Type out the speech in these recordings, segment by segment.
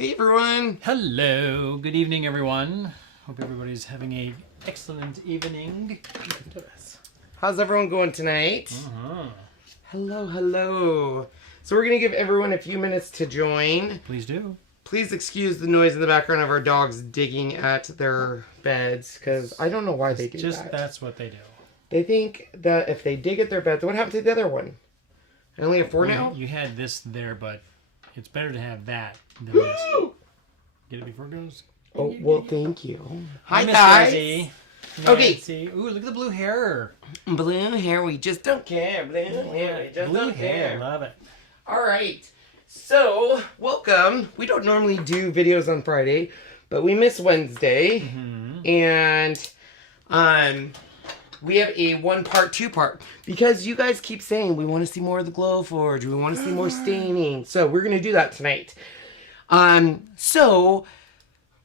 Hey everyone! Hello, good evening everyone. Hope everybody's having an excellent evening. How's everyone going tonight? Hello. So we're going to give everyone a few minutes to join. Please do. Please excuse the noise in the background of our dogs digging at their beds, because I don't know why they do that. That's what they do. They think that if they dig at their beds, what happened to the other one? I only have 4 now? You had this there, but it's better to have that than this. Get it before it goes? Oh, well, thank you. Hi, Miss guys! Rosie. Okay. Nancy. Ooh, look at the blue hair. Blue hair, we just don't care. Blue hair, we just don't care. Love it. All right. So, welcome. We don't normally do videos on Friday, but we miss Wednesday. And we have a 1-part, 2-part. Because you guys keep saying we want to see more of the Glowforge. We want to see more staining. So, we're going to do that tonight. So,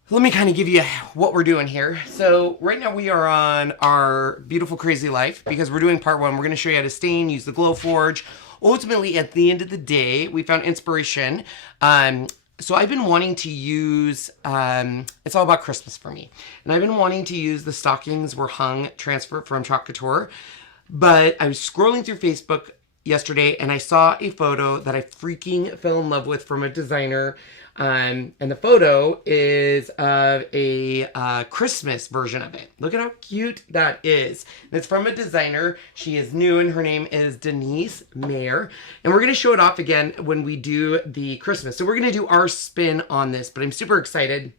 let me kind of give you what we're doing here. So, right now we are on our beautiful crazy life because we're doing part 1. We're going to show you how to stain, use the Glowforge. Ultimately, at the end of the day, we found inspiration. So I've been wanting to use, it's all about Christmas for me. And I've been wanting to use the stockings were hung transfer from Chalk Couture. But I was scrolling through Facebook yesterday and I saw a photo that I freaking fell in love with from a designer. And the photo is of a Christmas version of it. Look at how cute that is. And it's from a designer. She is new and her name is Denise Mayer. And we're going to show it off again when we do the Christmas. So we're going to do our spin on this, but I'm super excited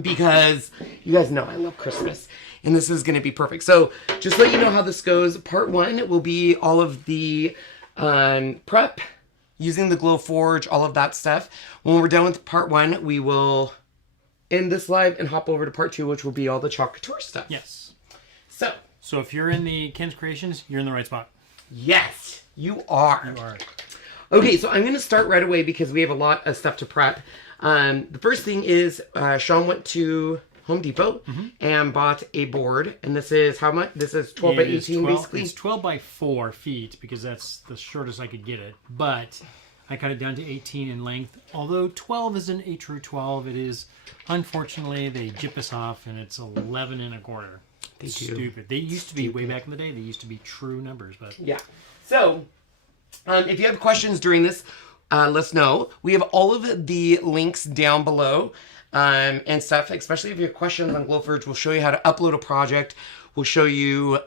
because you guys know I love Christmas. And this is going to be perfect. So just to let you know how this goes. Part 1 will be all of the prep, using the Glowforge, all of that stuff. When we're done with part 1, we will end this live and hop over to part 2, which will be all the Chalk Couture stuff. Yes. So if you're in the Ken's Creations, you're in the right spot. Yes, you are. You are. Okay, so I'm going to start right away because we have a lot of stuff to prep. The first thing is Sean went to Home Depot and bought a board. And this is how much? This is 12 by 18 basically? It's 12 by 4 feet because that's the shortest I could get it. But I cut it down to 18 in length. Although 12 isn't a true 12. It is, unfortunately, they jip us off and it's 11 1/4. They do. Stupid. They used to be, way back in the day, they used to be true numbers. But yeah. So, if you have questions during this, let us know. We have all of the links down below. And stuff, especially if you have questions on Glowforge, we'll show you how to upload a project. We'll show you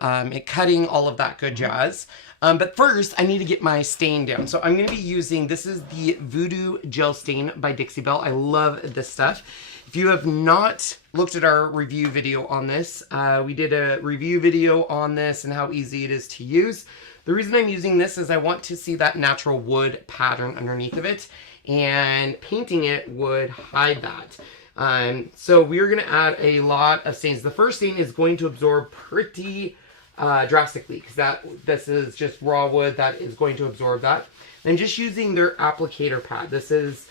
cutting, all of that good jazz. But first, I need to get my stain down. So I'm going to be using, this is the Voodoo Gel Stain by DIXIE BELLE. I love this stuff. If you have not looked at our review video on this, we did a review video on this and how easy it is to use. The reason I'm using this is I want to see that natural wood pattern underneath of it. And painting it would hide that. So we're going to add a lot of stains. The first stain is going to absorb pretty drastically because this is just raw wood that is going to absorb that. I'm just using their applicator pad. This is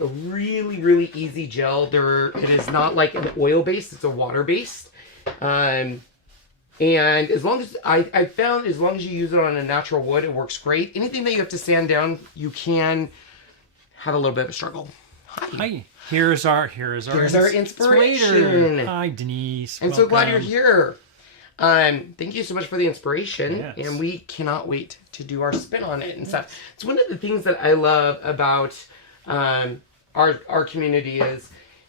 a really, really easy gel. It is not like an oil based, it's a water based. And as long as I found as long as you use it on a natural wood, it works great. Anything that you have to sand down, you can have a little bit of a struggle. Hi. Here's our inspiration. Hi, Denise. I'm so glad you're here. Thank you so much for the inspiration. Yes. And we cannot wait to do our spin on it and stuff. It's one of the things that I love about our community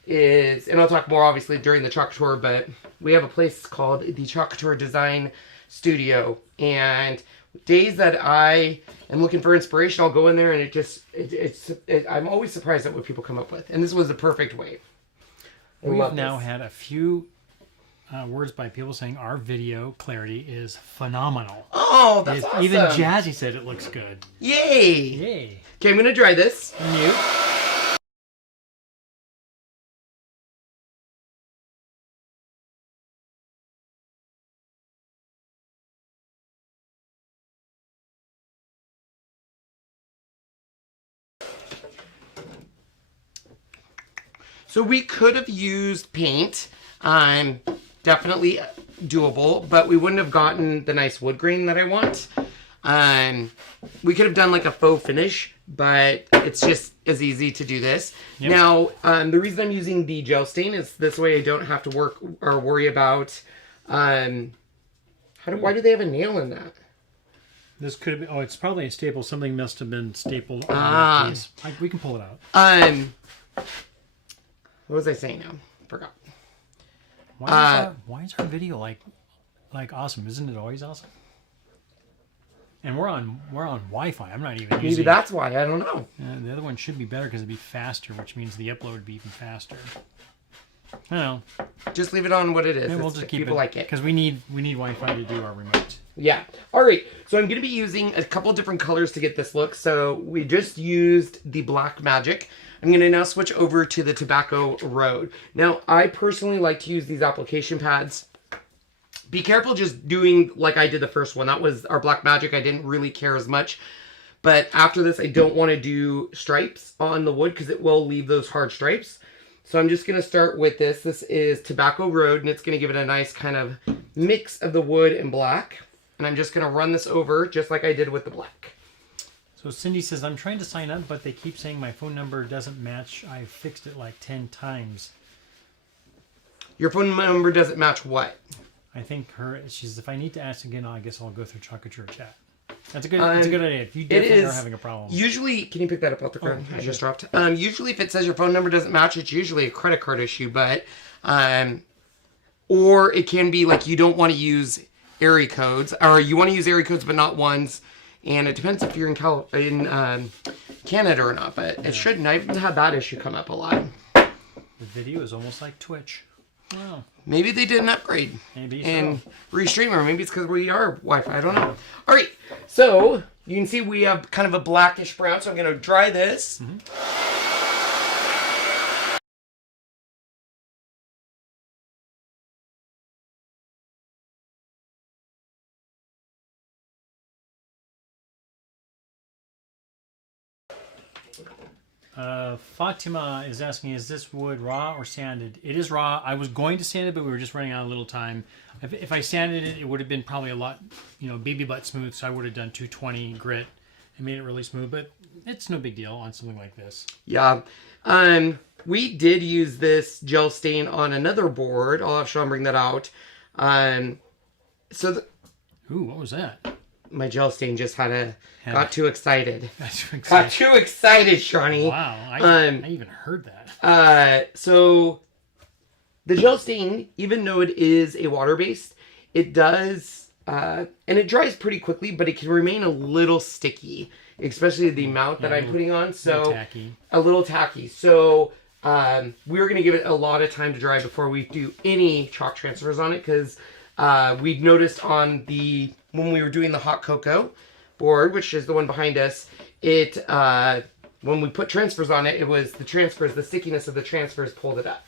is, and I'll talk more obviously during the Chalk Couture, but we have a place called the Chalk Couture Design Studio. And days that I am looking for inspiration, I'll go in there and I'm always surprised at what people come up with. And this was the perfect way. We've now had a few words by people saying our video clarity is phenomenal. Oh, that's awesome. Even Jazzy said it looks good. Yay! Yay. Okay, I'm going to dry this. New. So we could have used paint, definitely doable, but we wouldn't have gotten the nice wood grain that I want. We could have done like a faux finish, but it's just as easy to do this. Yep. Now, the reason I'm using the gel stain is this way I don't have to work or worry about, why do they have a nail in that? This could have been, oh, it's probably a staple. Something must have been stapled on that piece. We can pull it out. What was I saying now? Forgot. Why is our video like awesome? Isn't it always awesome? And we're on Wi-Fi. I'm not even using. Maybe that's why. I don't know. The other one should be better because it'd be faster, which means the upload would be even faster. I don't know. Just leave it on what it is. Yeah, we'll just keep people like it because we need Wi-Fi to do our remote. Yeah. All right. So I'm going to be using a couple different colors to get this look. So we just used the Black Magic. I'm going to now switch over to the Tobacco Road. Now, I personally like to use these application pads. Be careful just doing like I did the first one. That was our Black Magic. I didn't really care as much. But after this, I don't want to do stripes on the wood because it will leave those hard stripes. So I'm just going to start with this. This is Tobacco Road, and it's going to give it a nice kind of mix of the wood and black. And I'm just going to run this over just like I did with the black. So Cindy says, I'm trying to sign up, but they keep saying my phone number doesn't match. I fixed it like 10 times. Your phone number doesn't match what? I think she says, if I need to ask again, I guess I'll go through Chocolate or chat. That's a good idea. If you definitely are having a problem. Usually, can you pick that up off the ground? I just dropped. Usually, if it says your phone number doesn't match, it's usually a credit card issue. But, or it can be like you don't want to use area codes, or you want to use area codes but not ones. And it depends if you're in Canada or not. But it shouldn't. I've had that issue come up a lot. The video is almost like Twitch. Wow. Maybe they did an upgrade. Maybe and restream, or maybe it's because we are Wi-Fi. I don't know. All right, so you can see we have kind of a blackish brown. So I'm going to dry this. Fatima is asking, is this wood raw or sanded? It is raw. I was going to sand it, but we were just running out of little time. If I sanded it, it would have been probably a lot, baby butt smooth, so I would have done 220 grit and made it really smooth, but it's no big deal on something like this. Yeah. We did use this gel stain on another board. I'll have Sean bring that out. Ooh, what was that? My gel stain just got too excited. Got too excited, Shawnee. Wow, I even heard that. So the gel stain, even though it is a water-based, it does, and it dries pretty quickly, but it can remain a little sticky, especially the amount that I'm putting on. So a little tacky. So we're going to give it a lot of time to dry before we do any chalk transfers on it, because we've noticed when we were doing the hot cocoa board, which is the one behind us, when we put transfers on it, it was the stickiness of the transfers pulled it up.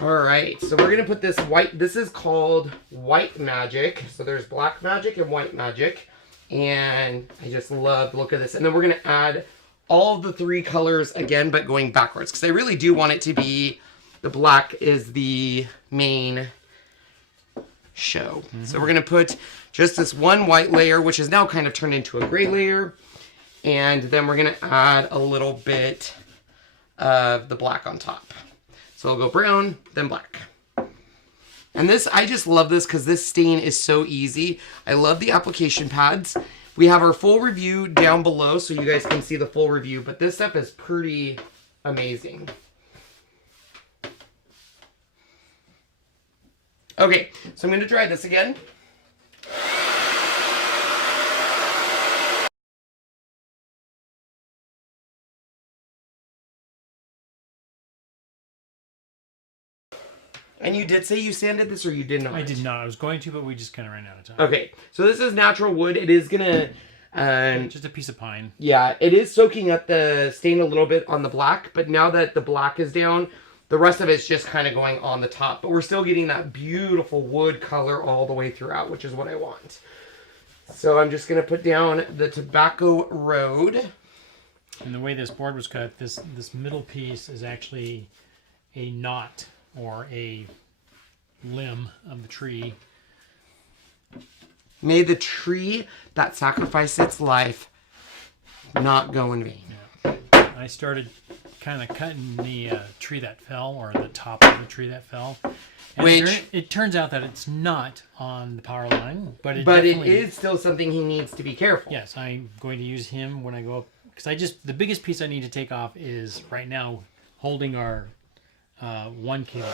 All right, so we're gonna put this white. This is called White Magic. So there's Black Magic and White Magic, and I just love the look of this. And then we're gonna add all of the three colors again, but going backwards, because I really do want it to be the black is the main show. So we're going to put just this one white layer, which is now kind of turned into a gray layer. And then we're going to add a little bit of the black on top. So it'll go brown, then black. And this, I just love this because this stain is so easy. I love the application pads. We have our full review down below so you guys can see the full review, but this stuff is pretty amazing. Okay, so I'm going to dry this again. And you did say you sanded this, or you did not? I did not. I was going to, but we just kind of ran out of time. Okay, so this is natural wood. It is going to... just a piece of pine. Yeah, it is soaking up the stain a little bit on the black, but now that the black is down, the rest of it's just kind of going on the top. But we're still getting that beautiful wood color all the way throughout, which is what I want. So I'm just going to put down the Tobacco Road. And the way this board was cut, this middle piece is actually a knot or a limb of the tree. May the tree that sacrificed its life not go in vain. Yeah. I started kind of cutting the tree that fell, or the top of the tree that fell. And it turns out that it's not on the power line, but it is still something he needs to be careful. Yes, I'm going to use him when I go up, because the biggest piece I need to take off is right now holding our 1 kilo.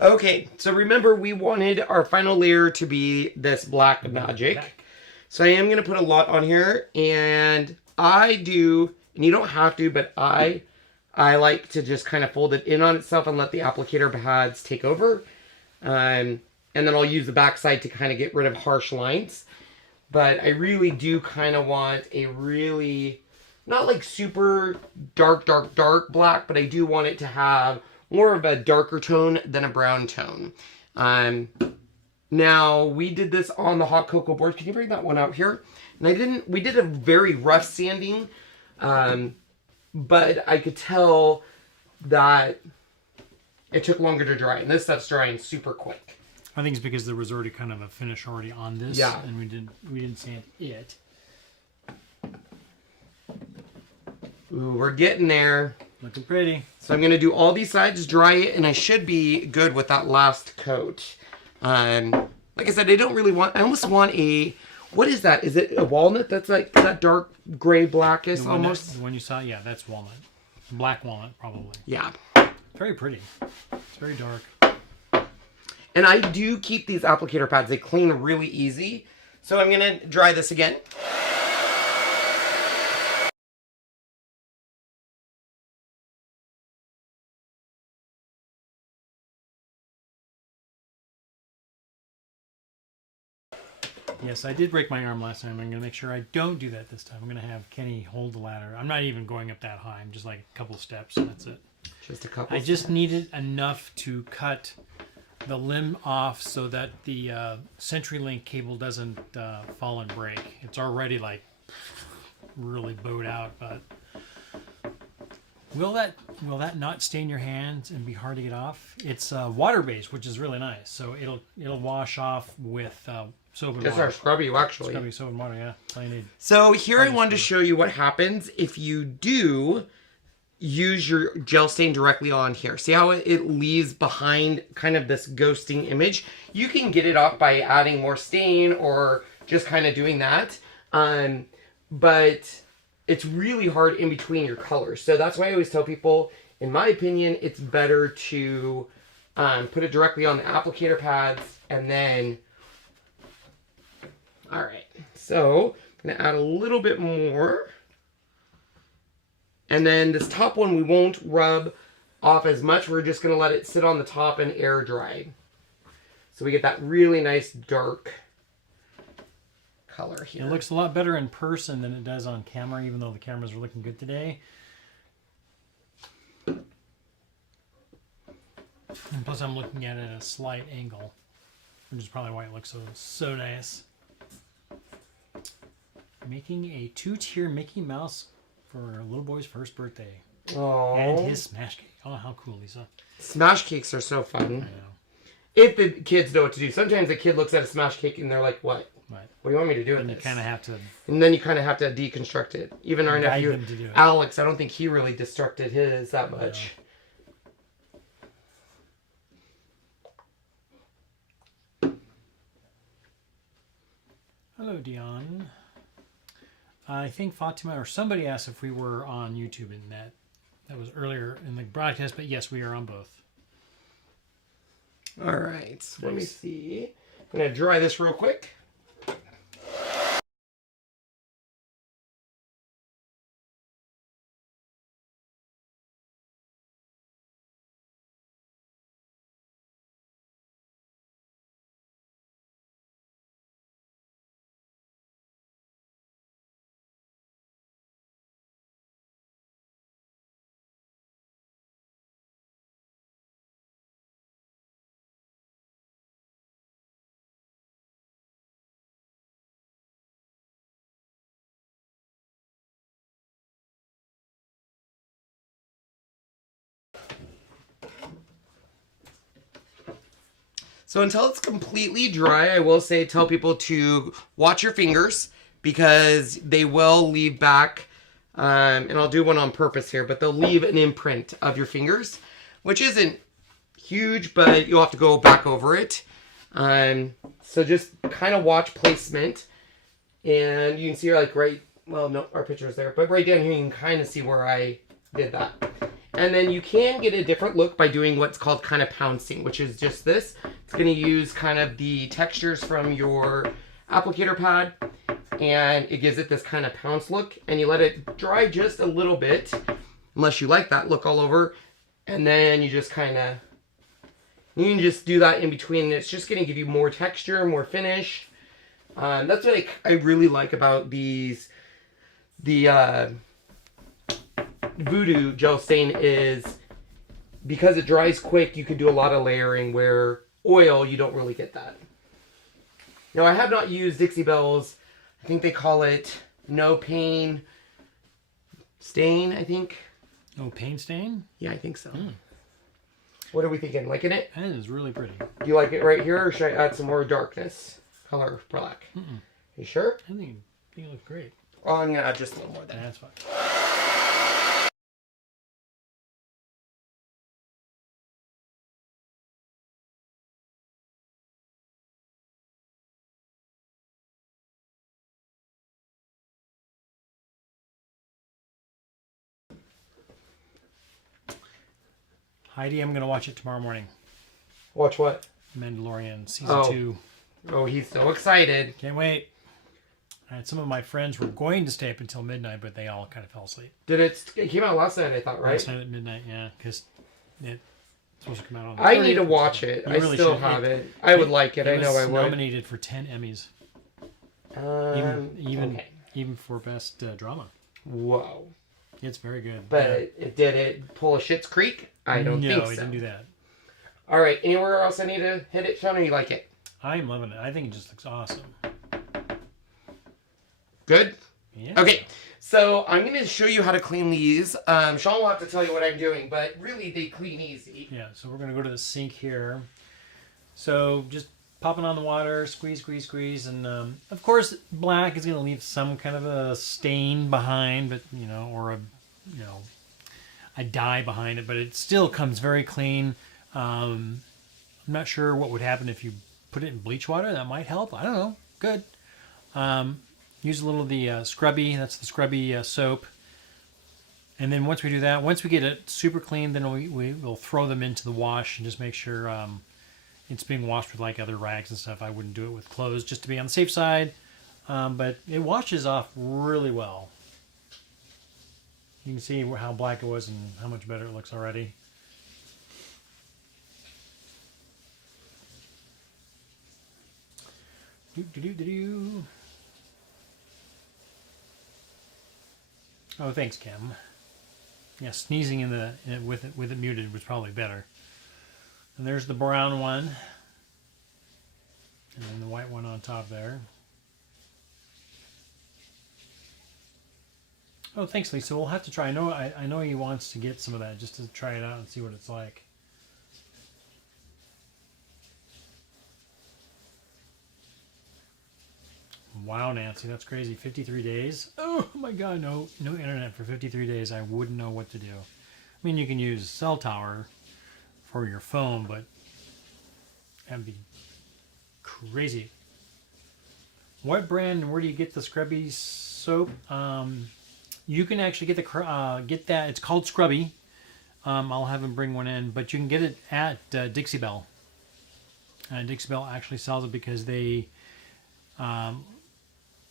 Okay, so remember we wanted our final layer to be this black magic. So I am going to put a lot on here, and I do, and you don't have to, but I like to just kind of fold it in on itself and let the applicator pads take over. And then I'll use the backside to kind of get rid of harsh lines. But I really do kind of want a really, not like super dark black, but I do want it to have more of a darker tone than a brown tone. Now, we did this on the hot cocoa board. Can you bring that one out here? And we did a very rough sanding, but I could tell that it took longer to dry. And this stuff's drying super quick. I think it's because there was already kind of a finish already on this. Yeah. And we didn't sand it. Ooh, we're getting there. Looking pretty. So I'm going to do all these sides, dry it, and I should be good with that last coat. Like I said, I don't really want, I almost want a, what is that? Is it a walnut? That's like that dark gray blackish almost? The one you saw? Yeah, that's walnut. Black walnut, probably. Yeah. Very pretty. It's very dark. And I do keep these applicator pads. They clean really easy. So I'm going to dry this again. Yes, I did break my arm last time. I'm going to make sure I don't do that this time. I'm going to have Kenny hold the ladder. I'm not even going up that high. I'm just like a couple of steps, and that's it. Just a couple. I just needed enough to cut the limb off so that the CenturyLink cable doesn't fall and break. It's already like really bowed out, but will that not stain your hands and be hard to get off? It's water based, which is really nice. So it'll wash off with soap and water. Just our scrub you actually. Scrubby soap and water, yeah. That's all you need. So here I wanted to show you what happens if you do use your gel stain directly on here. See how it leaves behind kind of this ghosting image? You can get it off by adding more stain or just kind of doing that. But it's really hard in between your colors. So that's why I always tell people, in my opinion, it's better to put it directly on the applicator pads and then... All right, so I'm gonna add a little bit more. And then this top one, we won't rub off as much. We're just going to let it sit on the top and air dry. So we get that really nice dark color here. It looks a lot better in person than it does on camera, even though the cameras are looking good today. And plus I'm looking at it at a slight angle, which is probably why it looks so nice. Making a 2-tier Mickey Mouse for a little boy's first birthday. Aww. And his smash cake. Oh, how cool, Lisa. Smash cakes are so fun. I know. If the kids know what to do. Sometimes a kid looks at a smash cake and they're like, what? Right. What do you want me to do with And this? you kind of have to... And then you kind of have to deconstruct it. Even our guide nephew, them to do it. Alex, I don't think he really destructed his that much. Hello, Dion. I think Fatima or somebody asked if we were on YouTube, and that was earlier in the broadcast, but yes, we are on both. All right, so let me see. I'm going to dry this real quick. So until it's completely dry, I will say tell people to watch your fingers because they will leave back, and I'll do one on purpose here, but they'll leave an imprint of your fingers, which isn't huge, but you'll have to go back over it. So just kind of watch placement, and you can see like right, well, no, our picture's there, but right down here you can kind of see where I did that. And then you can get a different look by doing what's called kind of pouncing, which is just this. It's going to use kind of the textures from your applicator pad, and it gives it this kind of pounce look. And you let it dry just a little bit, unless you like that look all over. And then you just kind of, you can just do that in between. And it's just going to give you more texture, more finish. That's what I really like about these, the Voodoo gel stain is because it dries quick, you can do a lot of layering where oil, you don't really get that. Now, I have not used Dixie Belle's, I think they call it No Pain Stain, I think. No paint stain? Yeah, I think so. What are we thinking? Liking it? That is really pretty. Do you like it right here, or should I add some more darkness color black? You sure? I think it looks great. Oh, I'm going to add just a little more then. That's fine. Heidi, I'm going to watch it tomorrow morning. Watch what? Mandalorian Season 2. Oh, he's so excited. Can't wait. I had some of my friends were going to stay up until midnight, but they all kind of fell asleep. It came out last night, I thought, right? Last night at midnight, yeah, because it's supposed to come out on the I 30th. need to watch it. I really still should. have it. I would like it. I know I was would. nominated for 10 Emmys. Even for best drama. Whoa. It's very good. But did it pull a Schitt's Creek? I don't think so. No, it didn't do that. All right. Anywhere else I need to hit it, Sean, or you like it? I'm loving it. I think it just looks awesome. Good? Yeah. Okay. So I'm going to show you how to clean these. Sean will have to tell you what I'm doing, but really they clean easy. Yeah, so we're going to go to the sink here. So just popping on the water, squeeze, squeeze, squeeze. And of course, black is going to leave some kind of a stain behind, but, you know, or a dye behind it, but it still comes very clean. I'm not sure what would happen if you put it in bleach water. That might help. I don't know. Good. Use a little of the Scrubby. That's the Scrubby soap. And then once we do that, once we get it super clean, then we'll throw them into the wash and just make sure it's being washed with like other rags and stuff. I wouldn't do it with clothes just to be on the safe side. But it washes off really well. You can see how black it was and how much better it looks already. Oh, thanks, Kim. Yeah, sneezing with it muted was probably better. And there's the brown one, and then the white one on top there. Oh, thanks, Lisa. We'll have to try. I know he wants to get some of that just to try it out and see what it's like. Wow, Nancy, that's crazy. 53 days? Oh my God, no internet for 53 days. I wouldn't know what to do. I mean, you can use cell tower for your phone, but that'd be crazy. What brand and where do you get the Scrubby soap? You can actually get that. It's called Scrubby. I'll have him bring one in, but you can get it at Dixie Belle. Dixie Belle actually sells it because they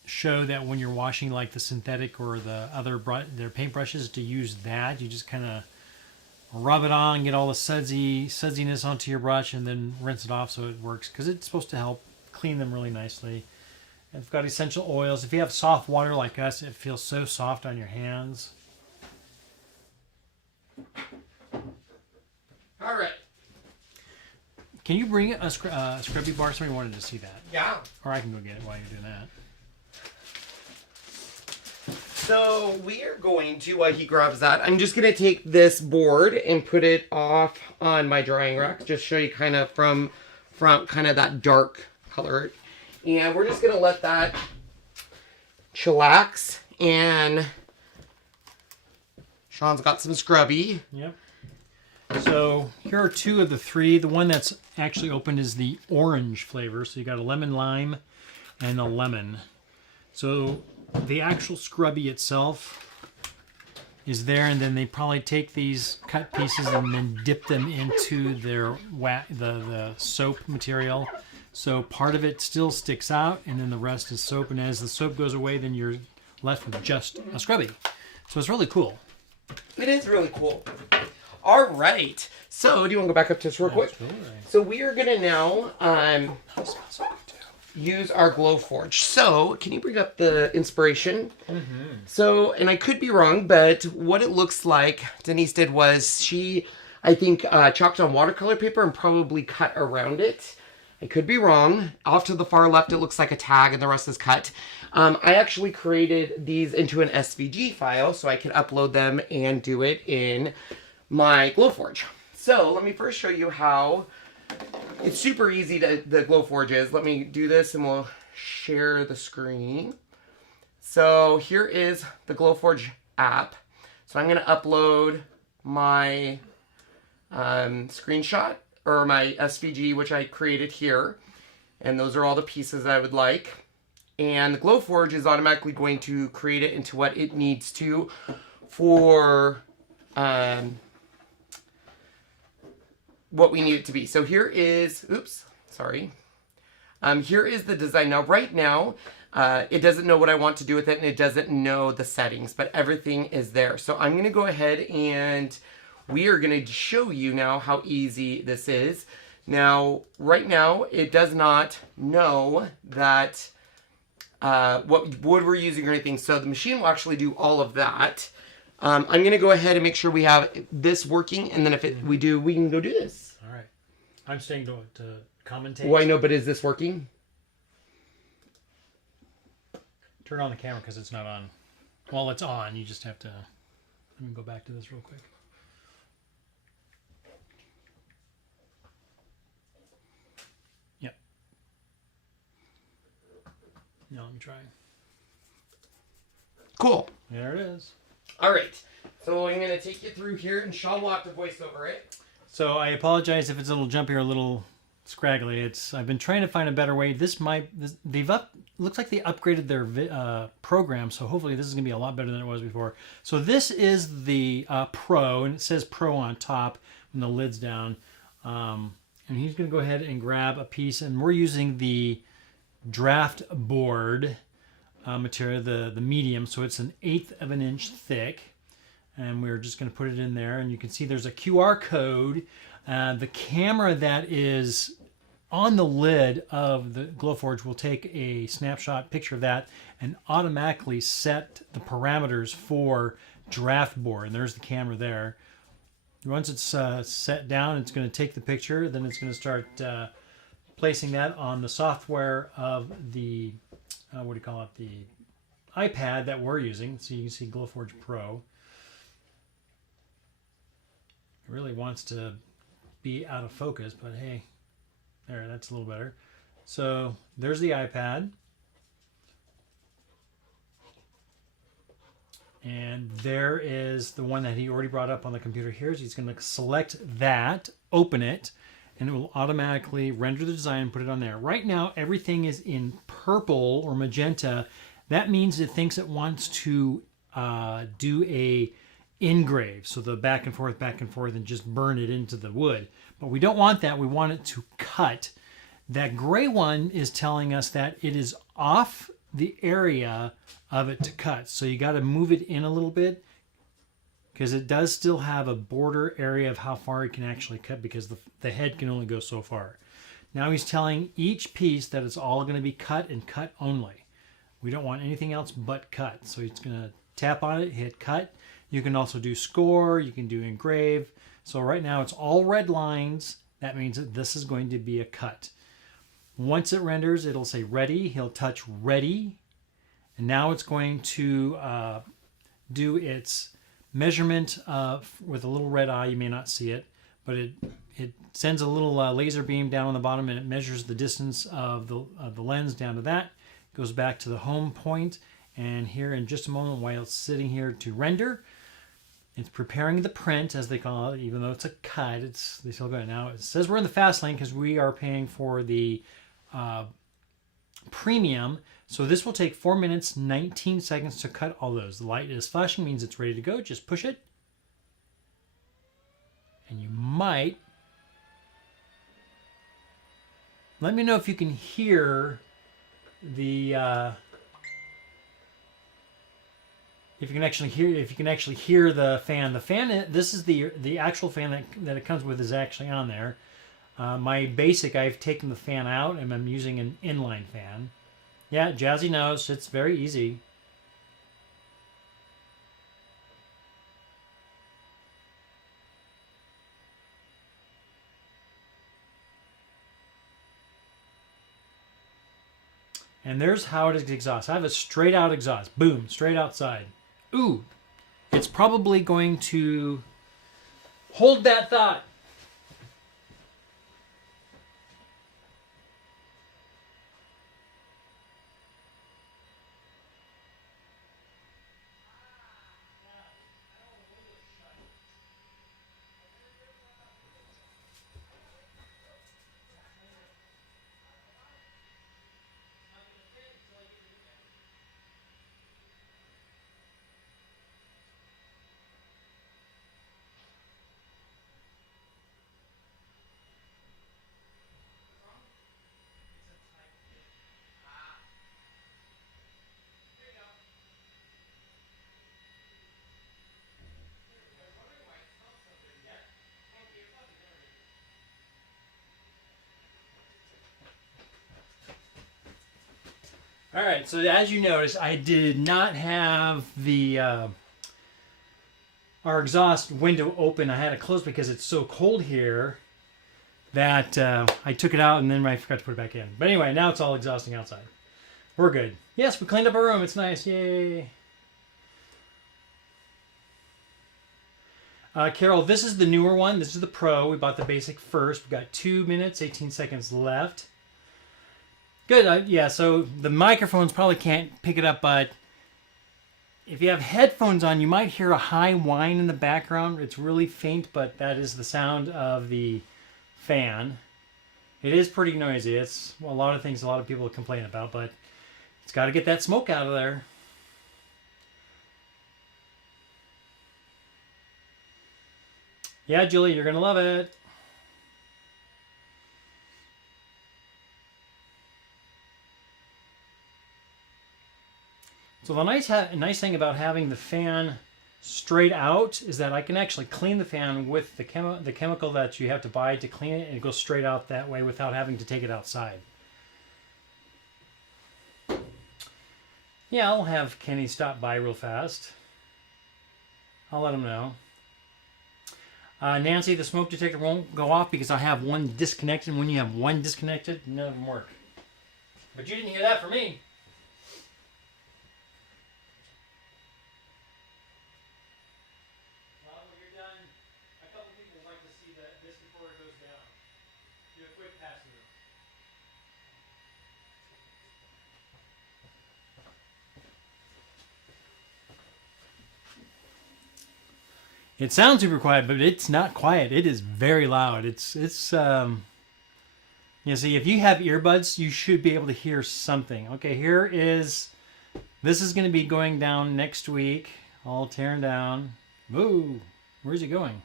show that when you're washing like the synthetic or the other their paintbrushes, to use that, you just kind of rub it on, get all the sudsiness onto your brush, and then rinse it off so it works, because it's supposed to help clean them really nicely. And it's got essential oils. If you have soft water like us, it feels so soft on your hands. All right. Can you bring a Scrubby bar? Somebody wanted to see that. Yeah. Or I can go get it while you're doing that. So we are going to, while he grabs that, I'm just going to take this board and put it off on my drying rack. Just show you kind of from from kind of that dark color. And we're just going to let that chillax. And Sean's got some scrubby. Yep. So here are two of the three. The one that's actually opened is the orange flavor. So you got a lemon lime and a lemon. So the actual scrubby itself is there, and then they probably take these cut pieces and then dip them into their the soap material. So part of it still sticks out, and then the rest is soap. And as the soap goes away, then you're left with just a scrubby. So it's really cool. It is really cool. All right. So, do you want to go back up to this real quick? Absolutely. So, we are going to now use our Glowforge. So, can you bring up the inspiration? So, and I could be wrong, but what it looks like Denise did was she, I think, chalked on watercolor paper and probably cut around it. I could be wrong. Off to the far left, it looks like a tag and the rest is cut. I actually created these into an SVG file so I could upload them and do it in my Glowforge. So let me first show you how it's super easy the Glowforge is. Let me do this and we'll share the screen. So here is the Glowforge app. So I'm going to upload my screenshot or my SVG, which I created here. And those are all the pieces that I would like. And the Glowforge is automatically going to create it into what it needs to for what we need it to be. So here is, oops, sorry. Here is the design. Now, right now, it doesn't know what I want to do with it, and it doesn't know the settings, but everything is there. So I'm going to go ahead and we are going to show you now how easy this is. Now, right now, it does not know that what wood we're using or anything. So the machine will actually do all of that. I'm going to go ahead and make sure we have this working, and then if we do, we can go do this. All right. I'm staying to commentate. Well, I know, but is this working? Turn on the camera because it's not on. Well, it's on. You just have to... Let me go back to this real quick. Yep. Now let me try. Cool. There it is. All right. So I'm going to take you through here, and Sean will have to voice over it. So I apologize if it's a little jumpy or a little scraggly. I've been trying to find a better way. Looks like they upgraded their program, so hopefully this is going to be a lot better than it was before. So this is the Pro, and it says Pro on top when the lid's down. And he's going to go ahead and grab a piece, and we're using the draft board material, the medium, so it's 1/8 of an inch thick, and we're just going to put it in there, and you can see there's a QR code. The camera that is on the lid of the Glowforge will take a snapshot picture of that and automatically set the parameters for draft board, and there's the camera there. Once it's set down, it's going to take the picture, then it's going to start placing that on the software of the the iPad that we're using. So you can see Glowforge Pro. It really wants to be out of focus, but hey, there, that's a little better. So there's the iPad. And there is the one that he already brought up on the computer here. So he's going to select that, open it, and it will automatically render the design and put it on there. Right now, everything is in purple or magenta. That means it thinks it wants to do a engrave. So the back and forth, and just burn it into the wood. But we don't want that. We want it to cut. That gray one is telling us that it is off the area of it to cut. So you got to move it in a little bit, because it does still have a border area of how far it can actually cut, because the head can only go so far. Now he's telling each piece that it's all going to be cut and cut only. We don't want anything else but cut. So he's going to tap on it, hit cut. You can also do score, you can do engrave. So right now it's all red lines. That means that this is going to be a cut. Once it renders, it'll say ready. He'll touch ready. And now it's going to do its measurement with a little red eye. You may not see it, but it sends a little laser beam down on the bottom, and it measures the distance of the lens down to that. Goes back to the home point, and here in just a moment, while it's sitting here to render, it's preparing the print, as they call it. Even though it's a cut, they still got it now. It says we're in the fast lane because we are paying for the premium. So this will take 4 minutes 19 seconds to cut all those. The light is flashing, means it's ready to go. Just push it, and you might let me know if you can hear the if you can actually hear the fan. The fan, this is the actual fan that it comes with, is actually on there. My basic, I've taken the fan out and I'm using an inline fan. Yeah, Jazzy knows, it's very easy. And there's how it exhausts. I have a straight out exhaust. Boom, straight outside. Ooh, it's probably going to hold that thought. All right, so as you notice, I did not have the our exhaust window open. I had it closed because it's so cold here that I took it out and then I forgot to put it back in. But anyway, now it's all exhausting outside. We're good. Yes, we cleaned up our room. It's nice. Yay. Carol, this is the newer one. This is the Pro. We bought the basic first. We've got 2 minutes, 18 seconds left. Good. Yeah, so the microphones probably can't pick it up, but if you have headphones on, you might hear a high whine in the background. It's really faint, but that is the sound of the fan. It is pretty noisy. It's a lot of things a lot of people complain about, but it's got to get that smoke out of there. Yeah, Julie, you're going to love it. So the nice thing about having the fan straight out is that I can actually clean the fan with the chemical that you have to buy to clean it, and it goes straight out that way without having to take it outside. Yeah, I'll have Kenny stop by real fast. I'll let him know. Nancy, the smoke detector won't go off because I have one disconnected. When you have one disconnected, none of them work. But you didn't hear that from me. Well, when you're done, a couple people like to see this before it goes down. Do a quick pass through. It sounds super quiet, but it's not quiet. It is very loud. You see, if you have earbuds, you should be able to hear something. Okay, this is going to be going down next week. All tearing down. Whoa, where's it going?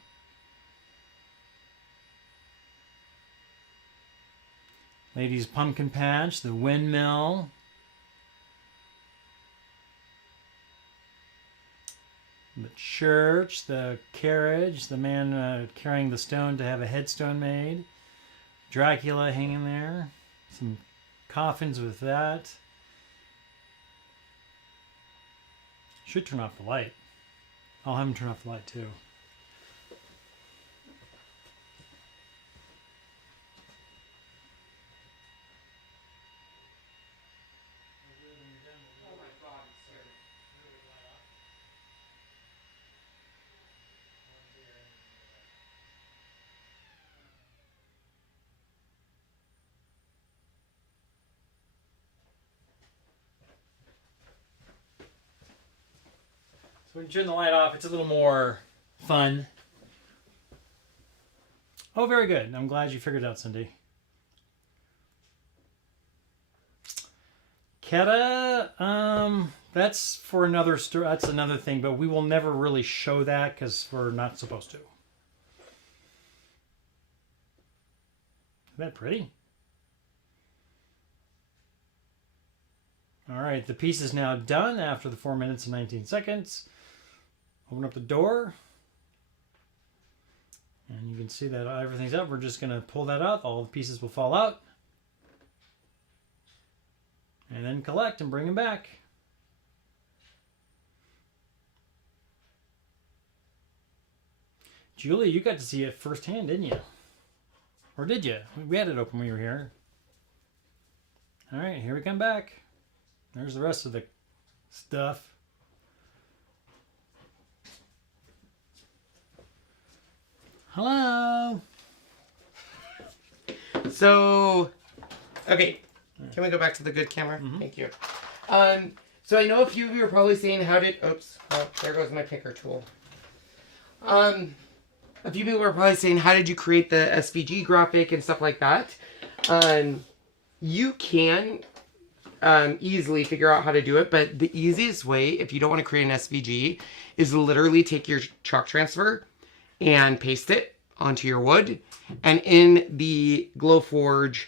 Ladies Pumpkin Patch, the windmill. The church, the carriage, the man carrying the stone to have a headstone made. Dracula hanging there. Some coffins with that. Should turn off the light. I'll have him turn off the light too. when you turn the light off, it's a little more fun. Oh, very good. I'm glad you figured it out, Cindy. Keta, that's for another story. That's another thing, but we will never really show that because we're not supposed to. Isn't that pretty? All right, the piece is now done after the 4 minutes and 19 seconds. Open up the door. And you can see that everything's up. We're just going to pull that out. All the pieces will fall out. And then collect and bring them back. Julie, you got to see it firsthand, didn't you? Or did you? We had it open when you were here. All right, here we come back. There's the rest of the stuff. Hello. So, okay. Can we go back to the good camera? Thank you. So I know a few of you are probably saying, how did... Oops. Oh, there goes my picker tool. A few people are probably saying, how did you create the SVG graphic and stuff like that? You can easily figure out how to do it, but the easiest way, if you don't want to create an SVG, is literally take your chalk transfer and paste it onto your wood. And in the Glowforge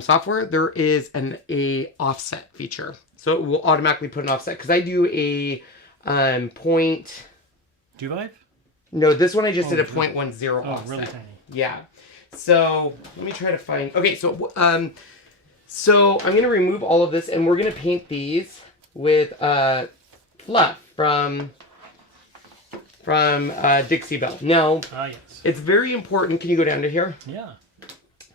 software, there is a offset feature. So it will automatically put an offset. Because I do a point... 2.5? No, this one I just did a 0.10 offset. Really tiny. Yeah. So let me try to find... Okay, so so I'm going to remove all of this, and we're going to paint these with fluff from DIXIE BELLE. Now, Yes. it's very important. Can you go down to here? Yeah.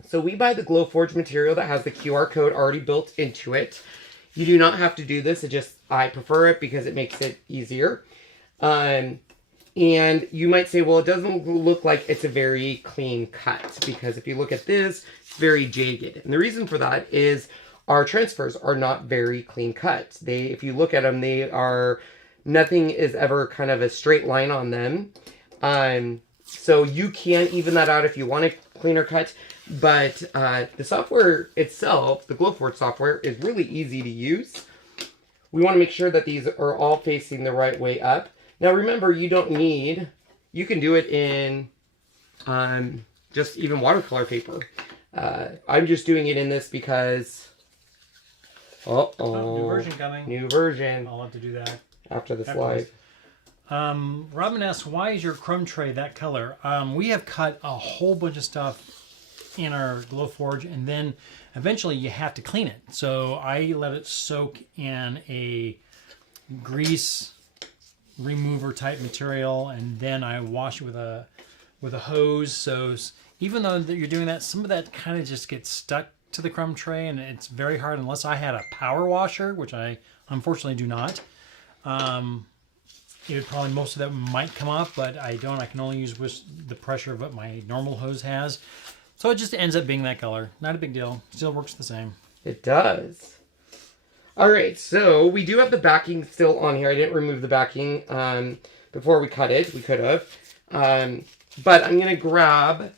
So we buy the Glowforge material that has the QR code already built into it. You do not have to do this. I prefer it because it makes it easier. And you might say, well, it doesn't look like it's a very clean cut, because if you look at this, it's very jagged. And the reason for that is our transfers are not very clean cut. If you look at them, nothing is ever kind of a straight line on them. So you can even that out if you want a cleaner cut. But the software itself, the Glowforge software, is really easy to use. We want to make sure that these are all facing the right way up. Now remember, you can do it in just even watercolor paper. I'm just doing it in this because... New version coming. New version. I'll have to do that. After this live. Robin asks, why is your crumb tray that color? We have cut a whole bunch of stuff in our Glowforge, and then eventually you have to clean it. So I let it soak in a grease remover type material, and then I wash it with a hose. So even though you're doing that, some of that kind of just gets stuck to the crumb tray, and it's very hard unless I had a power washer, which I unfortunately do not. It would probably, most of that might come off, but I don't. I can only use the pressure of what my normal hose has. So it just ends up being that color. Not a big deal. Still works the same. It does. All right, so we do have the backing still on here. I didn't remove the backing before we cut it. We could have. But I'm going to grab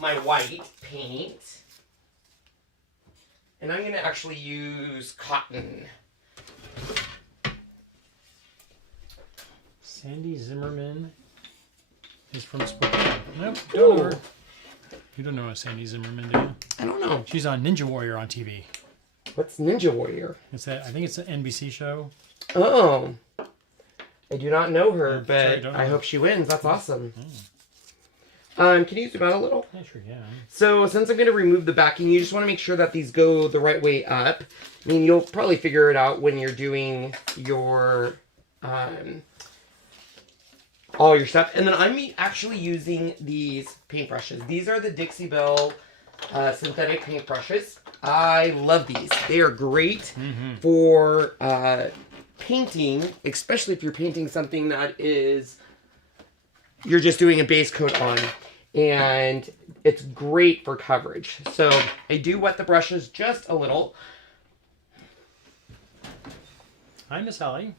my white paint. And I'm going to actually use cotton. Sandy Zimmerman is from Spokane. Nope, don't know her. You don't know a Sandy Zimmerman, do you? I don't know. She's on Ninja Warrior on TV. What's Ninja Warrior? It's that. I think it's an NBC show. Oh. I do not know her, but sorry, I hope she wins. That's awesome. Can you zoom out a little? Yeah, sure, yeah. So since I'm going to remove the backing, you just want to make sure that these go the right way up. I mean, you'll probably figure it out when you're doing your... all your stuff. And then I'm actually using these paintbrushes. These are the DIXIE BELLE synthetic paintbrushes. I love these. They are great for painting, especially if you're painting something that is, you're just doing a base coat on. And it's great for coverage. So I do wet the brushes just a little. Hi, Miss Holly.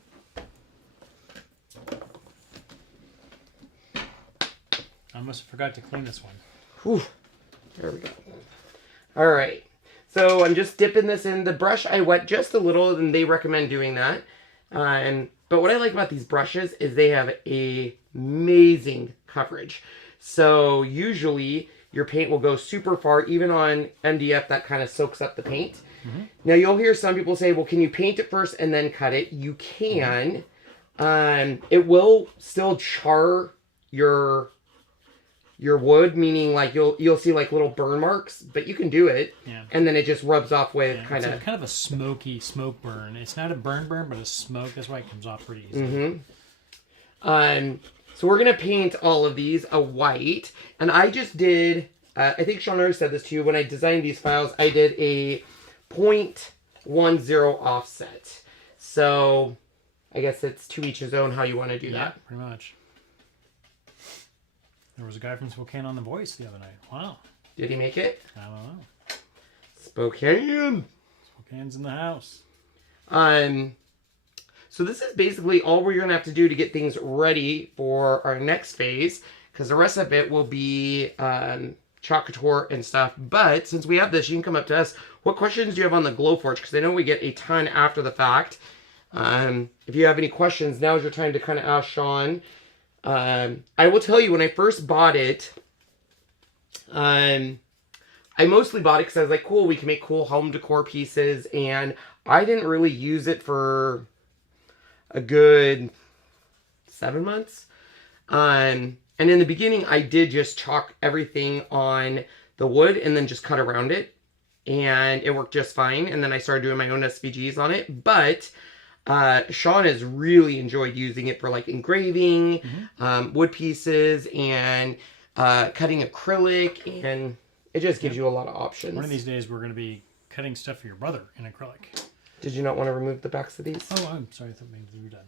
must have forgot to clean this one. Whew. There we go. All right. So I'm just dipping this in. The brush I wet just a little, and they recommend doing that. But what I like about these brushes is they have amazing coverage. So usually your paint will go super far, even on MDF that kind of soaks up the paint. Now you'll hear some people say, well, can you paint it first and then cut it? You can. It will still char your wood, meaning like you'll see like little burn marks, but you can do it. Yeah. And then it just rubs off with kind of a smoky smoke burn. It's not a burn, but a smoke. That's why it comes off pretty easily. So we're gonna paint all of these a white, and I just did. I think Sean already said this to you. When I designed these files, I did a 0.10 offset. So I guess it's to each his own how you want to do that. Pretty much. There was a guy from Spokane on The Voice the other night. Wow. Did he make it? I don't know. Spokane. Spokane's in the house. So this is basically all we're going to have to do to get things ready for our next phase, because the rest of it will be chalk couture and stuff. But since we have this, you can come up to us. What questions do you have on the Glowforge? Because I know we get a ton after the fact. If you have any questions, now is your time to kind of ask Sean. I will tell you, when I first bought it, I mostly bought it because I was like, cool, we can make cool home decor pieces. And I didn't really use it for a good 7 months. And in the beginning, I did just chalk everything on the wood and then just cut around it. And it worked just fine. And then I started doing my own SVGs on it. But Sean has really enjoyed using it for like engraving, wood pieces, and cutting acrylic. And it just gives you a lot of options. One of these days, we're going to be cutting stuff for your brother in acrylic. Did you not want to remove the backs of these? Oh, I'm sorry. I thought maybe you were done.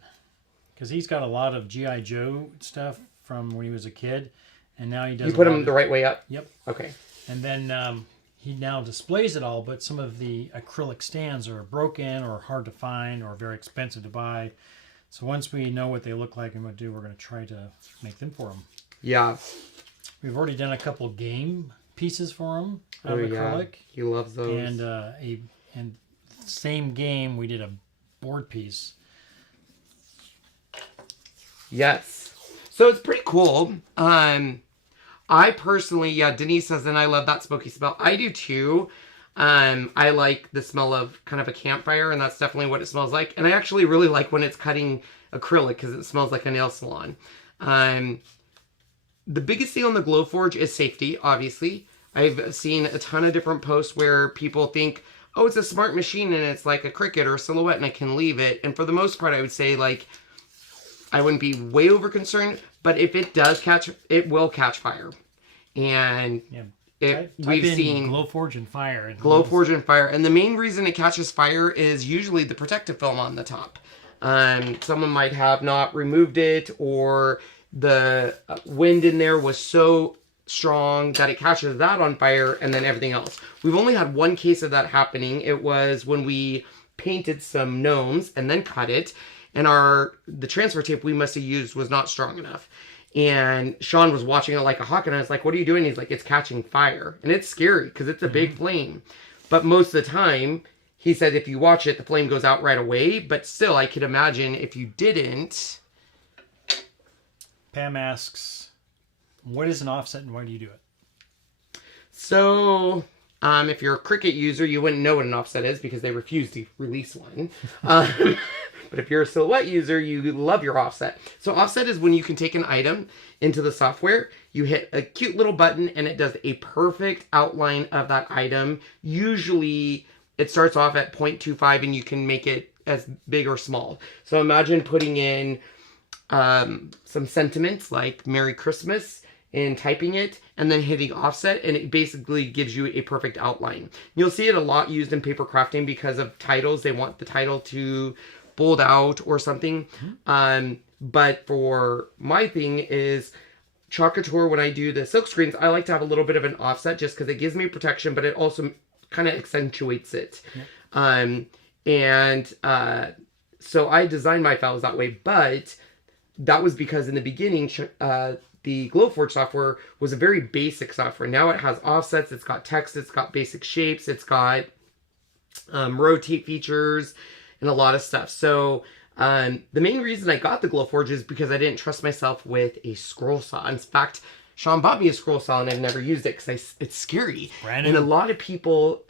Because he's got a lot of G.I. Joe stuff from when he was a kid. And now he does. You put them the right way up? Yep. Okay. And then he now displays it all, but some of the acrylic stands are broken or hard to find or very expensive to buy. So once we know what they look like and what to do, we're going to try to make them for him. Yeah. We've already done a couple game pieces for him out of acrylic. He loves those. And same game, we did a board piece. Yes. So it's pretty cool. I personally, Denise says, and I love that smoky smell. I do too. I like the smell of kind of a campfire, and that's definitely what it smells like. And I actually really like when it's cutting acrylic because it smells like a nail salon. The biggest thing on the Glowforge is safety, obviously. I've seen a ton of different posts where people think, oh, it's a smart machine and it's like a Cricut or a Silhouette and I can leave it. And for the most part, I would say, like, I wouldn't be way over concerned, but if it does catch, it will catch fire. And we've seen Glowforge and fire. Glowforge and fire. And the main reason it catches fire is usually the protective film on the top. Someone might have not removed it, or the wind in there was so strong that it catches that on fire, and then everything else. We've only had one case of that happening. It was when we painted some gnomes and then cut it, and the transfer tape we must have used was not strong enough. And Sean was watching it like a hawk, and I was like, what are you doing? He's like, it's catching fire. And it's scary because it's a big flame. But most of the time, he said if you watch it, the flame goes out right away. But still, I could imagine if you didn't. Pam asks, what is an offset and why do you do it? So, if you're a Cricut user, you wouldn't know what an offset is because they refuse to release one. But if you're a Silhouette user, you love your offset. So offset is when you can take an item into the software, you hit a cute little button, and it does a perfect outline of that item. Usually, it starts off at 0.25, and you can make it as big or small. So imagine putting in some sentiments like Merry Christmas and typing it, and then hitting offset, and it basically gives you a perfect outline. You'll see it a lot used in paper crafting because of titles. They want the title to bold out or something. But for my thing is chalk couture, when I do the silk screens, I like to have a little bit of an offset just because it gives me protection, but it also kind of accentuates it. So I designed my files that way, but that was because in the beginning, the Glowforge software was a very basic software. Now it has offsets, it's got text, it's got basic shapes, it's got rotate features, and a lot of stuff. So the main reason I got the Glowforge is because I didn't trust myself with a scroll saw. In fact, Sean bought me a scroll saw and I've never used it because it's scary. Brand And new. a lot of people,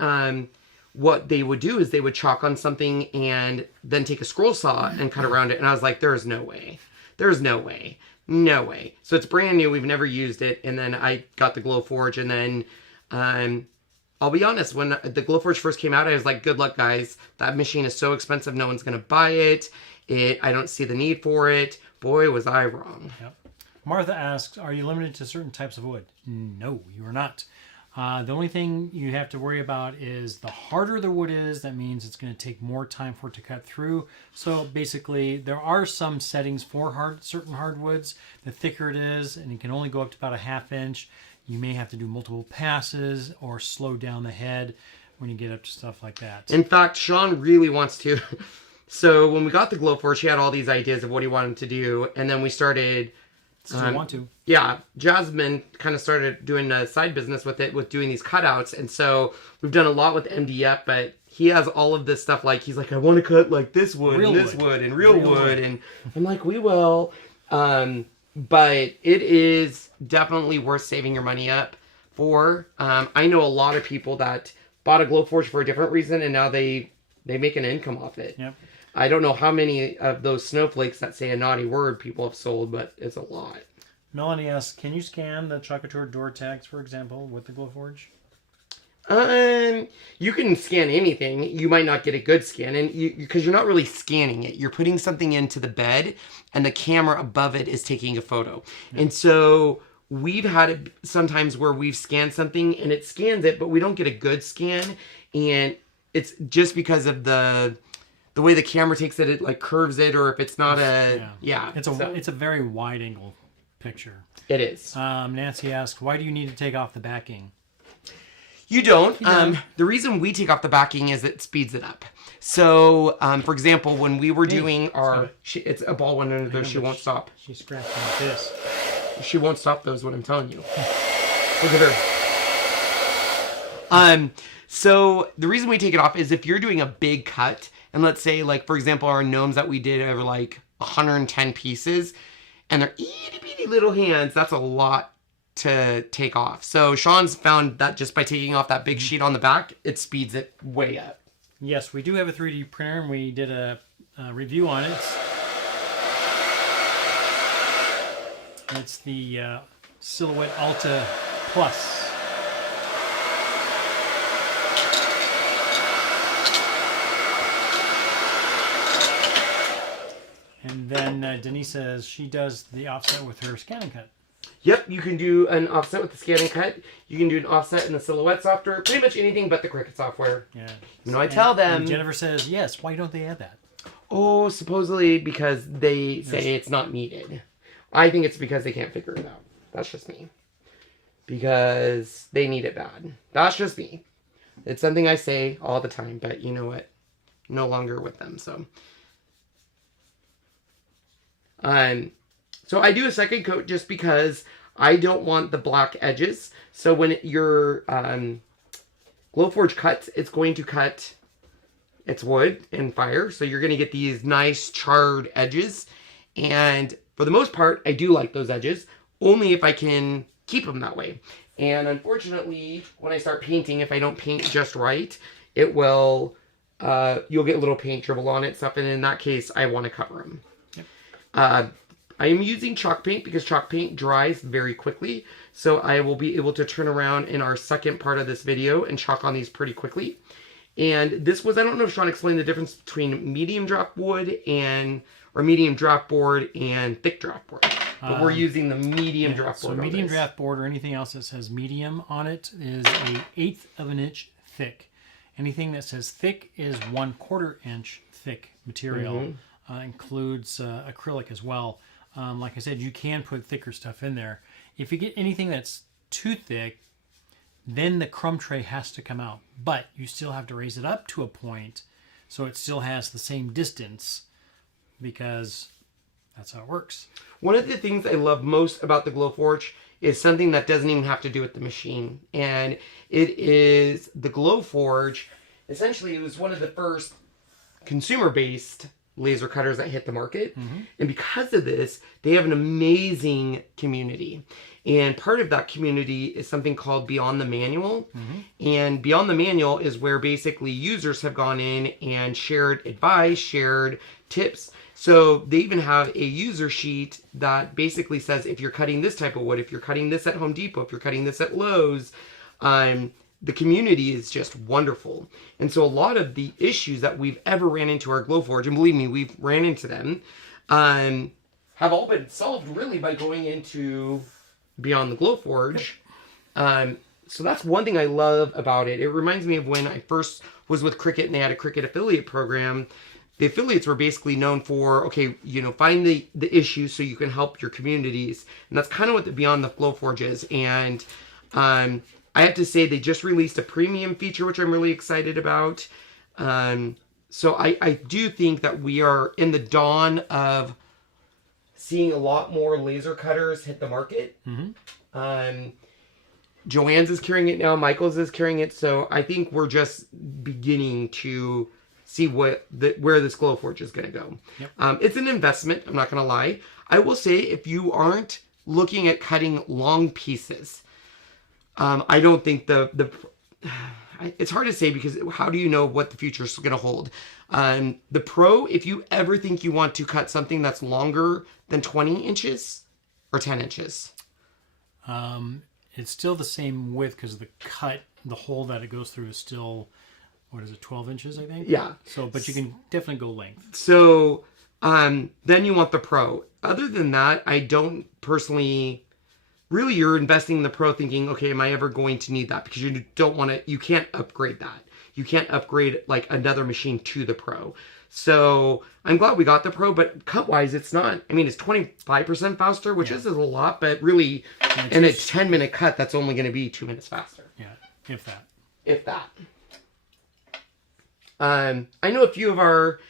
what they would do is they would chalk on something and then take a scroll saw and cut around it. And I was like, there's no way. There's no way. No way. So it's brand new. We've never used it. And then I got the Glowforge. And then I'll be honest, when the Glowforge first came out, I was like, good luck, guys. That machine is so expensive. No one's going to buy it. I don't see the need for it. Boy, was I wrong. Yep. Martha asks, are you limited to certain types of wood? No, you are not. The only thing you have to worry about is the harder the wood is, that means it's going to take more time for it to cut through. So basically, there are some settings for certain hardwoods. The thicker it is, and it can only go up to about a 1/2 inch, you may have to do multiple passes or slow down the head when you get up to stuff like that. In fact, Sean really wants to. So when we got the Glowforge, he had all these ideas of what he wanted to do, and then we started... Still want to. Yeah, Jasmine kind of started doing a side business with it, with doing these cutouts. And so we've done a lot with MDF, but he has all of this stuff. Like, he's like, I want to cut like this wood Real and this wood. wood and real wood. And I'm like, we will. But it is definitely worth saving your money up for. I know a lot of people that bought a Glowforge for a different reason, and now they make an income off it. Yep. I don't know how many of those snowflakes that say a naughty word people have sold, but it's a lot. Melanie asks, can you scan the Chocateur door tags, for example, with the Glowforge? You can scan anything. You might not get a good scan, and because you're not really scanning it. You're putting something into the bed, and the camera above it is taking a photo. Yeah. And so we've had it sometimes where we've scanned something, and it scans it, but we don't get a good scan, and it's just because of the way the camera takes it, it like curves it, or if it's not a... Yeah. It's a very wide angle picture. It is. Nancy asks, why do you need to take off the backing? You don't. The reason we take off the backing is it speeds it up. So, for example, when we were doing our... it's a ball went under there. She won't stop. She's scratching like this. She won't stop those, what I'm telling you. Look at her. So, the reason we take it off is if you're doing a big cut, and let's say, like, for example, our gnomes that we did over, like, 110 pieces, and they're itty-bitty little hands, that's a lot to take off. So Sean's found that just by taking off that big sheet on the back, it speeds it way up. Yes, we do have a 3D printer, and we did a review on it. It's the Silhouette Alta Plus. And then Denise says she does the offset with her scan and cut. Yep, you can do an offset with the scan and cut. You can do an offset in the Silhouette software. Pretty much anything but the Cricut software. Yeah. You know, I tell them... And Jennifer says, yes, why don't they add that? Oh, supposedly because they say it's not needed. I think it's because they can't figure it out. That's just me. Because they need it bad. That's just me. It's something I say all the time, but you know what? No longer with them, so... So I do a second coat just because I don't want the black edges. So when your Glowforge cuts, it's going to cut its wood and fire. So you're going to get these nice charred edges. And for the most part, I do like those edges, only if I can keep them that way. And unfortunately, when I start painting, if I don't paint just right, it will, you'll get a little paint dribble on it, stuff. And in that case, I want to cover them. I am using chalk paint because chalk paint dries very quickly. So I will be able to turn around in our second part of this video and chalk on these pretty quickly. And this was, I don't know if Sean explained the difference between medium draft wood or medium draft board and thick draft board. But we're using the medium draft board. So medium draft board or anything else that says medium on it is 1/8 of an inch thick. Anything that says thick is 1/4 inch thick material. Includes acrylic as well. Like I said, you can put thicker stuff in there. If you get anything that's too thick, then the crumb tray has to come out. But you still have to raise it up to a point so it still has the same distance, because that's how it works. One of the things I love most about the Glowforge is something that doesn't even have to do with the machine. And it is the Glowforge. Essentially, it was one of the first consumer-based laser cutters that hit the market. And because of this, they have an amazing community. And part of that community is something called Beyond the Manual. And Beyond the Manual is where basically users have gone in and shared advice, shared tips. So they even have a user sheet that basically says if you're cutting this type of wood, if you're cutting this at Home Depot, if you're cutting this at Lowe's, the community is just wonderful. And so a lot of the issues that we've ever ran into our Glowforge, and believe me, we've ran into them, have all been solved really by going into Beyond the Glowforge. So that's one thing I love about it. It reminds me of when I first was with Cricut and they had a Cricut affiliate program. The affiliates were basically known for, okay, you know, find the issues so you can help your communities. And that's kind of what the Beyond the Glowforge is. And I have to say they just released a premium feature, which I'm really excited about. So I do think that we are in the dawn of seeing a lot more laser cutters hit the market. Joanne's is carrying it now. Michael's is carrying it. So I think we're just beginning to see where this Glowforge is going to go. It's an investment. I'm not going to lie. I will say if you aren't looking at cutting long pieces, I don't think it's hard to say because how do you know what the future is going to hold? The Pro, if you ever think you want to cut something that's longer than 20 inches or 10 inches. It's still the same width because the hole that it goes through is still, what is it, 12 inches, I think? Yeah. So, but you can definitely go length. So, then you want the Pro. Other than that, I don't personally... Really, you're investing in the Pro thinking, okay, am I ever going to need that? Because you don't want to, you can't upgrade that. You can't upgrade like another machine to the Pro. So I'm glad we got the Pro, but cut-wise, it's not. I mean, it's 25% faster, which is a lot, but really, in a 10-minute cut, that's only going to be 2 minutes faster. Yeah, if that. If that. I know a few of our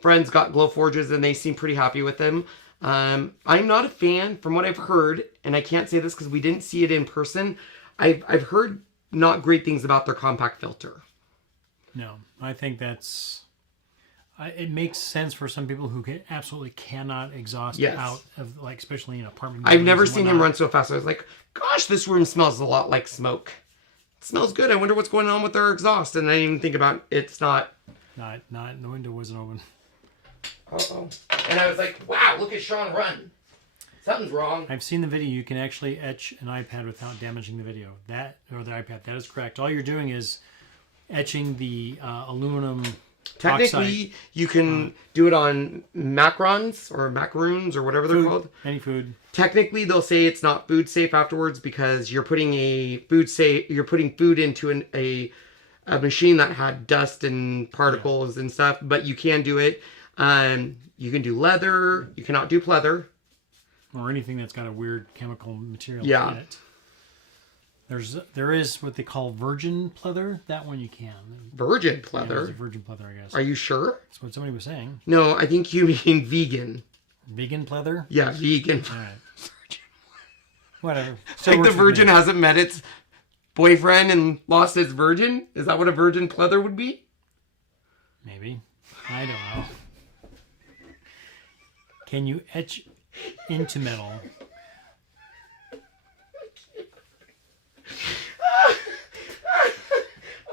friends got Glowforges, and they seem pretty happy with them. I'm not a fan, from what I've heard, and I can't say this because we didn't see it in person. I've heard not great things about their compact filter. No, I think it makes sense for some people who absolutely cannot exhaust out of, like, especially in apartment buildings. I've never seen him run so fast. I was like, gosh, this room smells a lot like smoke. It smells good. I wonder what's going on with their exhaust. And I didn't even think about it's not. Not the window wasn't open. Uh-oh. And I was like, wow, look at Sean run. Something's wrong. I've seen the video. You can actually etch an iPad without damaging the video. Or the iPad. That is correct. All you're doing is etching the aluminum Technically, you can do it on macarons or macaroons or whatever they're called. Any food. Technically, they'll say it's not food safe afterwards because you're putting food into a machine that had dust and particles and stuff. But you can do it. You can do leather. You cannot do pleather. Or anything that's got a weird chemical material in it. There is what they call virgin pleather. That one you can. Virgin pleather? Yeah, there's a virgin pleather, I guess. Are you sure? That's what somebody was saying. No, I think you mean vegan. Vegan pleather? Yeah, vegan. All right. Whatever. Like the virgin hasn't met its boyfriend and lost its virgin? Is that what a virgin pleather would be? Maybe. I don't know. Can you etch into metal?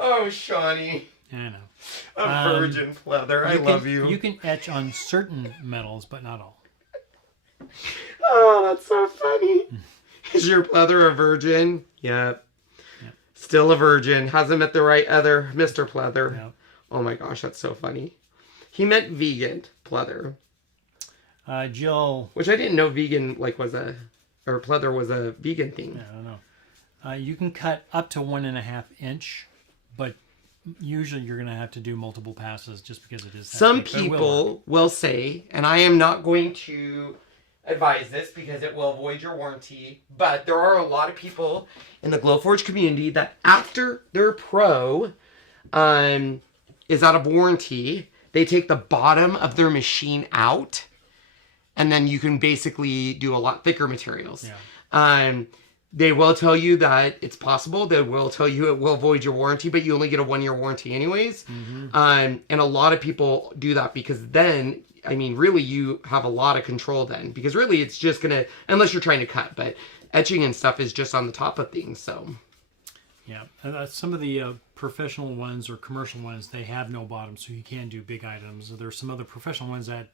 Oh, Shawnee. I know. A virgin pleather. I love you. You can etch on certain metals, but not all. Oh, that's so funny. Is your pleather a virgin? Yep. Still a virgin. Hasn't met the right other Mr. Pleather. Yep. Oh my gosh, that's so funny. He meant vegan pleather. Jill. Which I didn't know vegan pleather was a vegan thing. I don't know. You can cut up to 1.5 inch, but usually you're going to have to do multiple passes just because it is. Some people will say, and I am not going to advise this because it will void your warranty, but there are a lot of people in the Glowforge community that after their Pro is out of warranty, they take the bottom of their machine out and then you can basically do a lot thicker materials. Yeah. They will tell you that it's possible. They will tell you it will void your warranty, but you only get a 1-year warranty anyways. And a lot of people do that because then, I mean, really you have a lot of control then, because really it's just gonna, unless you're trying to cut, but etching and stuff is just on the top of things. So yeah, some of the professional ones or commercial ones, they have no bottom, so you can do big items. There's some other professional ones that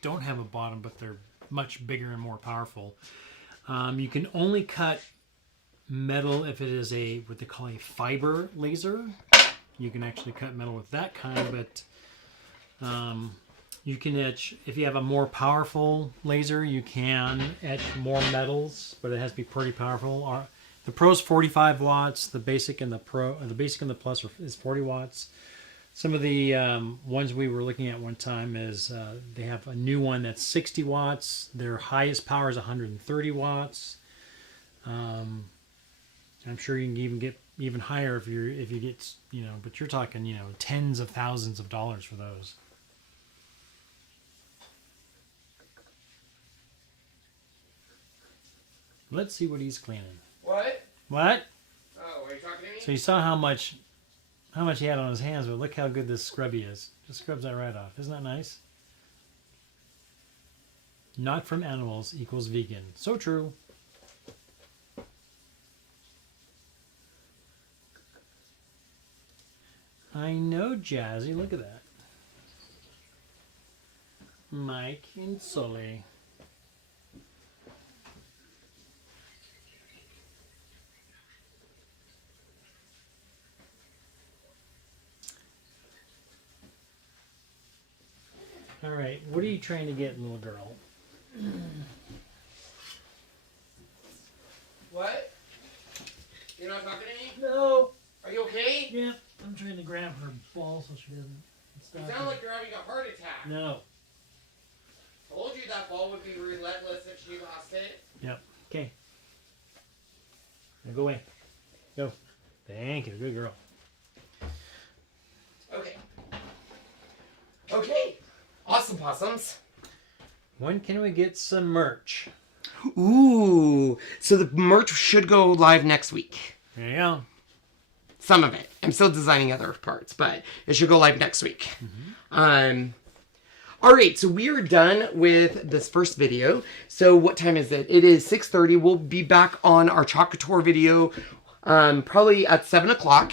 don't have a bottom, but they're much bigger and more powerful. You can only cut metal if it is what they call a fiber laser. You can actually cut metal with that kind, but you can etch, if you have a more powerful laser, you can etch more metals, but it has to be pretty powerful. The Pro's 45 watts, the basic and the Plus is 40 watts. Some of the ones we were looking at one time is they have a new one that's 60 watts. Their highest power is 130 watts. I'm sure you can even get even higher if you get, but you're talking, tens of thousands of dollars for those. Let's see what he's cleaning. what? What? Oh, are you talking to me? So you saw how much he had on his hands, but look how good this scrubby is. Just scrubs that right off. Isn't that nice? Not from animals equals vegan. So true. I know, Jazzy. Look at that. Mike and Sully. All right, what are you trying to get, little girl? What? You're not talking to me? No. Are you okay? Yeah, I'm trying to grab her ball so she doesn't stop. You sound like you're having a heart attack. No. Told you that ball would be relentless if she lost it. Yep. Okay. Now go away. Go. Thank you. Good girl. Okay. Okay. Awesome possums. When can we get some merch? Ooh. So the merch should go live next week. There you go. Some of it. I'm still designing other parts, but it should go live next week. All right, so we are done with this first video. So what time is it? It is 6:30. We'll be back on our Chalk Couture video probably at 7 o'clock.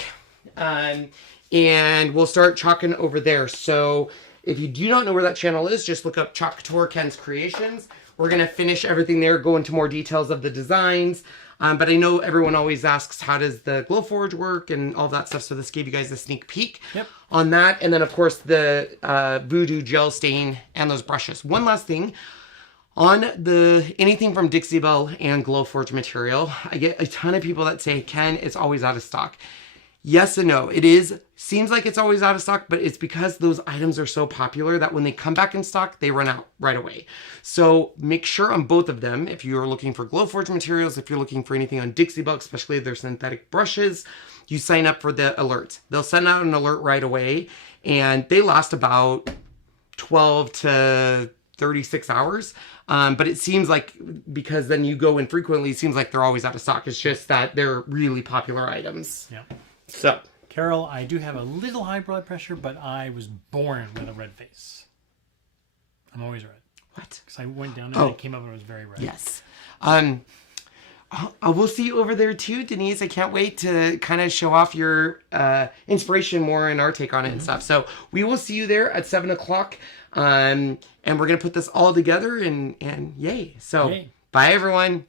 And we'll start chalking over there. So if you do not know where that channel is, just look up Chalk Couture Ken's Creations. We're going to finish everything there, go into more details of the designs. But I know everyone always asks, how does the Glowforge work and all that stuff. So this gave you guys a sneak peek on that. And then, of course, the Voodoo gel stain and those brushes. One last thing. On anything from DIXIE, BELLE, and Glowforge material, I get a ton of people that say, Ken, it's always out of stock. Yes and no. Seems like it's always out of stock, but it's because those items are so popular that when they come back in stock, they run out right away. So make sure on both of them, if you're looking for Glowforge materials, if you're looking for anything on DIXIE, BELLE, especially their synthetic brushes, you sign up for the alerts. They'll send out an alert right away, and they last about 12 to 36 hours. But it seems like, because then you go in frequently, it seems like they're always out of stock. It's just that they're really popular items. Yeah. So, Carol, I do have a little high blood pressure, but I was born with a red face. I'm always red. What? Because I went down there and it came up and it was very red. Yes. We'll see you over there too, Denise. I can't wait to kind of show off your inspiration more and our take on it and stuff. So we will see you there at 7 o'clock. And we're going to put this all together and yay. So, bye everyone.